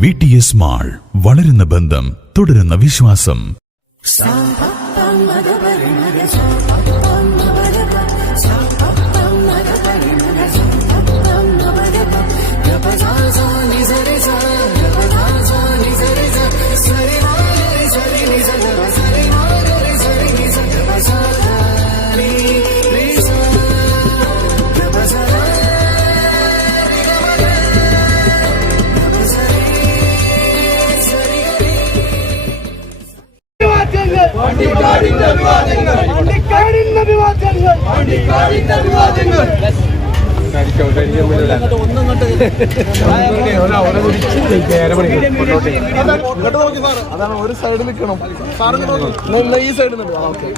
VTS mall, വളരുന്ന ബന്ധം, തുടരുന്ന വിശ്വാസം. അതാണ് ഒരു സൈഡിൽ നിൽക്കണം. ഈ സൈഡിൽ ഓക്കെ.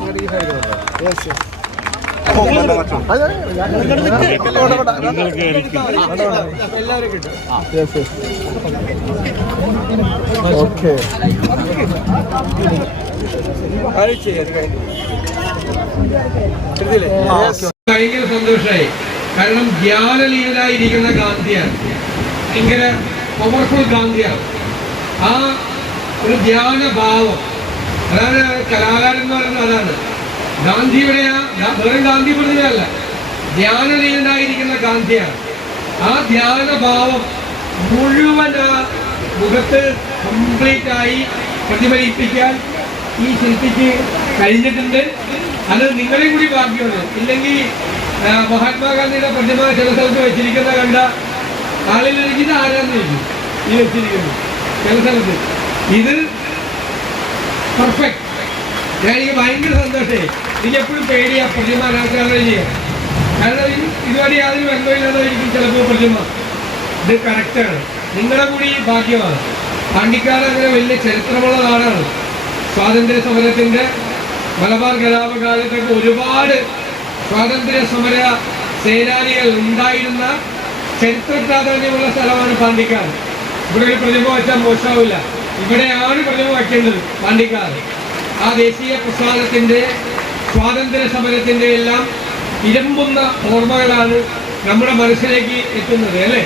ഭയങ്കര സന്തോഷമായി. കാരണം ധ്യാനലീനനായിരിക്കുന്ന ഗാന്ധിയാണ്, ഭയങ്കര പവർഫുൾ ഗാന്ധിയാണ്. ആ ഒരു ധ്യാനഭാവം, അതാണ് കലാകാരൻ എന്ന് പറയുന്നത്. അതാണ് ഗാന്ധിയുടെ വെറും ഗാന്ധി പ്രതിമയല്ല, ധ്യാനലീനനായിരിക്കുന്ന ഗാന്ധിയാണ്. ആ ധ്യാനഭാവം മുഴുവൻ ആ മുഖത്ത് കംപ്ലീറ്റ് ആയി പ്രതിഫലിപ്പിക്കാൻ ഈ ശില്പിക്ക് കഴിഞ്ഞിട്ടുണ്ട്. അത് നിങ്ങളെയും കൂടി ഭാഗ്യമാണ്. ഇല്ലെങ്കിൽ മഹാത്മാഗാന്ധിയുടെ പ്രതിമ ചില സ്ഥലത്ത് വെച്ചിരിക്കുന്ന കണ്ട ആളിലേക്ക് ഇത് ആരാന്ന് ചോദിക്കും. ഈ വെച്ചിരിക്കുന്നു ചില സ്ഥലത്ത് ഇത് പെർഫെക്റ്റ്. എനിക്ക് ഭയങ്കര സന്തോഷമായി. എനിക്ക് എപ്പോഴും പേടിയാ പ്രതിമ അനാച്ഛാദനം ചെയ്യാൻ. കാരണം ഇതുവരെ യാതൊരു ബന്ധമില്ലാതായിരിക്കും ചിലപ്പോൾ പ്രതിമ. ഇത് കറക്റ്റാണ്. നിങ്ങളുടെ കൂടി ഭാഗ്യമാണ്. പാണ്ടിക്കാട് അങ്ങനെ വലിയ ചരിത്രമുള്ള നാടാണ്. സ്വാതന്ത്ര്യ സമരത്തിന്റെ മലബാർ കലാപകാലത്തൊക്കെ ഒരുപാട് സ്വാതന്ത്ര്യ സമര സേനാനികൾ ഉണ്ടായിരുന്ന ചരിത്ര പ്രാധാന്യമുള്ള സ്ഥലമാണ് പാണ്ടിക്കാട്. ഇവിടെ ഒരു പ്രതിമ വെച്ചാൽ മോശമാവില്ല. ഇവിടെയാണ് പ്രതിമ വയ്ക്കേണ്ടത്, പാണ്ടിക്കാട്. ആ ദേശീയ പ്രസ്ഥാനത്തിന്റെ സ്വാതന്ത്ര്യ സമരത്തിന്റെ എല്ലാം ഇരമ്പുന്ന ഓർമ്മകളാണ് നമ്മുടെ മനസ്സിലേക്ക് എത്തുന്നത്, അല്ലേ?